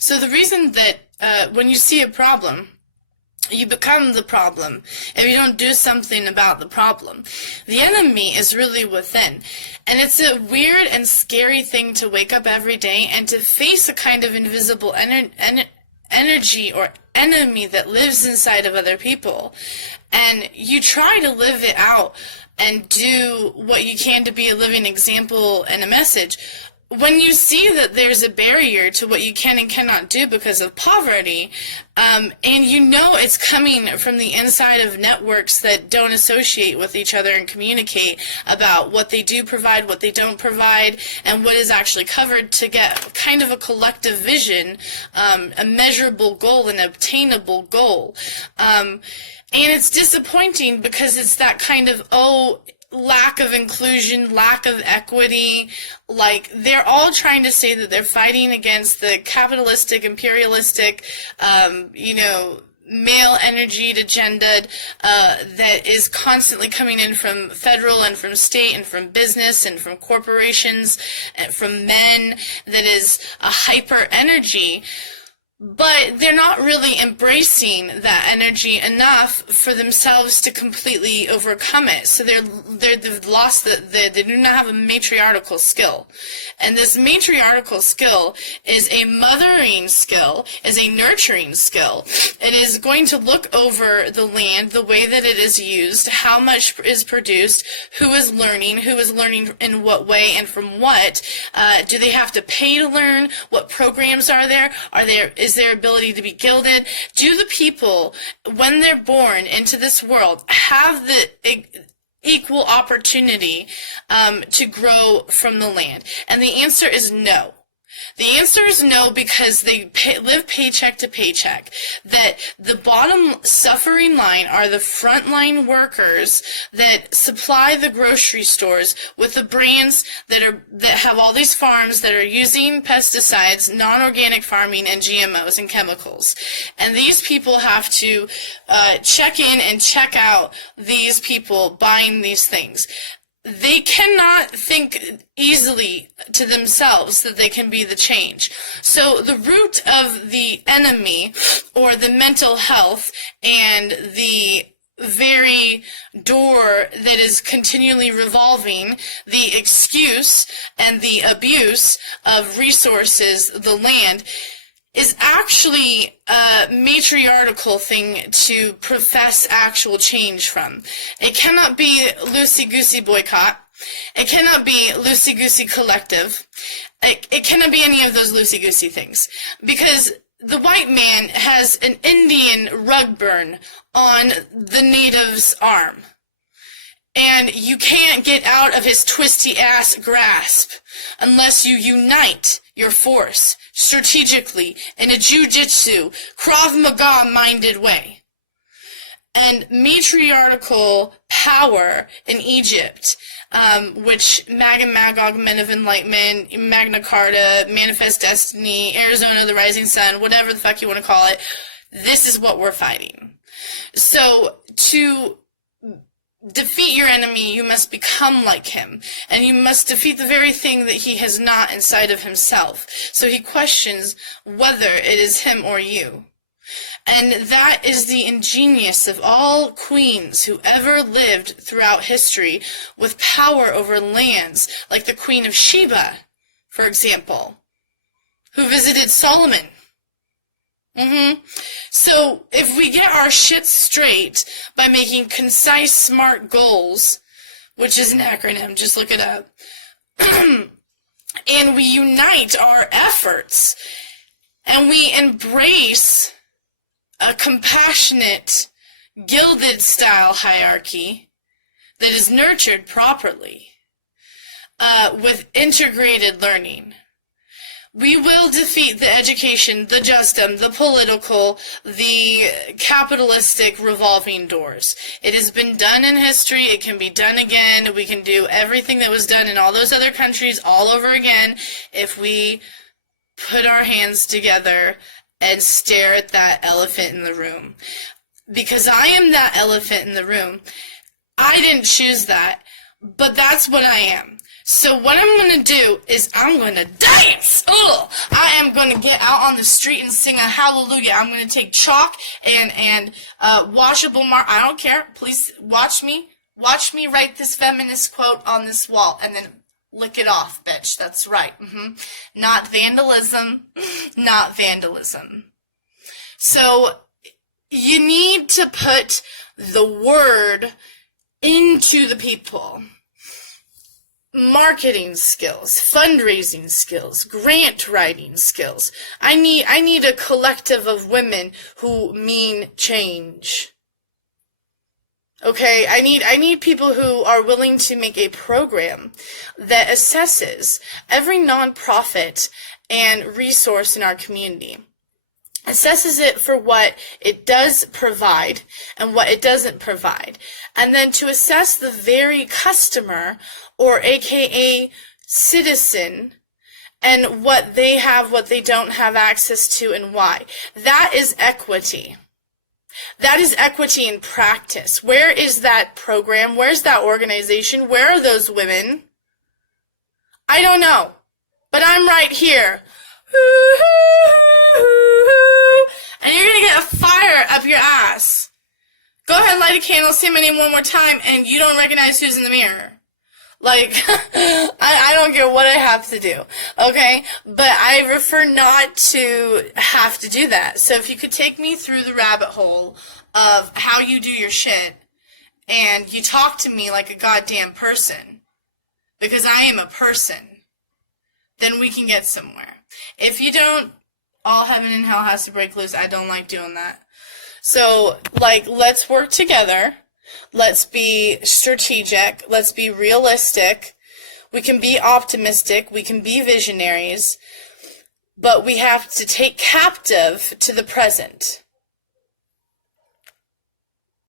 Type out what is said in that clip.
So the reason that when you see a problem, you become the problem if you don't do something about the problem. The enemy is really within. And it's a weird and scary thing to wake up every day and to face a kind of invisible energy or enemy that lives inside of other people. And you try to live it out and do what you can to be a living example and a message. When you see that there's a barrier to what you can and cannot do because of poverty, and you know it's coming from the inside of networks that don't associate with each other and communicate about what they do provide, what they don't provide, and what is actually covered to get kind of a collective vision, a measurable goal, an obtainable goal. And it's disappointing because it's that kind of, lack of inclusion, lack of equity. Like, they're all trying to say that they're fighting against the capitalistic, imperialistic, male energied agenda that is constantly coming in from federal and from state and from business and from corporations and from men, that is a hyper energy. But they're not really embracing that energy enough for themselves to completely overcome it. So they've lost they do not have a matriarchal skill. And this matriarchal skill is a mothering skill, is a nurturing skill. It is going to look over the land, the way that it is used, how much is produced, who is learning in what way and from what. Do they have to pay to learn? What programs are there? Is their ability to be gilded? Do the people, when they're born into this world, have the equal opportunity to grow from the land? And the answer is no. The answer is no, because they live paycheck to paycheck. That the bottom suffering line are the frontline workers that supply the grocery stores with the brands that have all these farms that are using pesticides, non-organic farming, and GMOs and chemicals. And these people have to check in and check out these people buying these things. They cannot think easily to themselves that they can be the change. So the root of the enemy, or the mental health, and the very door that is continually revolving, the excuse and the abuse of resources, the land, is actually a matriarchal thing to profess actual change from. It cannot be loosey-goosey boycott. It cannot be loosey-goosey collective. It cannot be any of those loosey-goosey things. Because the white man has an Indian rug burn on the native's arm. And you can't get out of his twisty-ass grasp unless you unite your force strategically in a jiu-jitsu, Krav Maga-minded way. And matriarchal power in Egypt, which Mag and Magog, Men of Enlightenment, Magna Carta, Manifest Destiny, Arizona, the Rising Sun, whatever the fuck you want to call it, this is what we're fighting. So to defeat your enemy, you must become like him, and you must defeat the very thing that he has not inside of himself. So he questions whether it is him or you. And that is the ingenious of all queens who ever lived throughout history with power over lands, like the Queen of Sheba, for example, who visited Solomon. So if we get our shit straight by making concise, smart goals, which is an acronym, just look it up, and we unite our efforts, and we embrace a compassionate, gilded-style hierarchy that is nurtured properly, with integrated learning, we will defeat the education, the justum, the political, the capitalistic revolving doors. It has been done in history. It can be done again. We can do everything that was done in all those other countries all over again if we put our hands together and stare at that elephant in the room. Because I am that elephant in the room. I didn't choose that, but that's what I am. So what I'm going to do is I'm going to dance. I am going going to get out on the street and sing a hallelujah. I'm going to take chalk and washable I don't care. Please watch me. Watch me write this feminist quote on this wall and then lick it off, bitch. That's right. Not vandalism. Not vandalism. So you need to put the word into the people. Marketing skills, fundraising skills, grant writing skills. I need a collective of women who mean change. Okay, I need people who are willing to make a program that assesses every nonprofit and resource in our community. Assesses it for what it does provide and what it doesn't provide. And then to assess the very customer, or AKA citizen, and what they have, what they don't have access to, and why. That is equity. That is equity in practice. Where is that program? Where's that organization? Where are those women? I don't know. But I'm right here. And you're going to get a fire up your ass. Go ahead and light a candle, say my name one more time, and you don't recognize who's in the mirror. Like, I don't care what I have to do, okay? But I prefer not to have to do that. So if you could take me through the rabbit hole of how you do your shit, and you talk to me like a goddamn person, because I am a person, then we can get somewhere. If you don't, all heaven and hell has to break loose. I don't like doing that. So, like, let's work together. Let's be strategic. Let's be realistic. We can be optimistic. We can be visionaries. But we have to take captive to the present.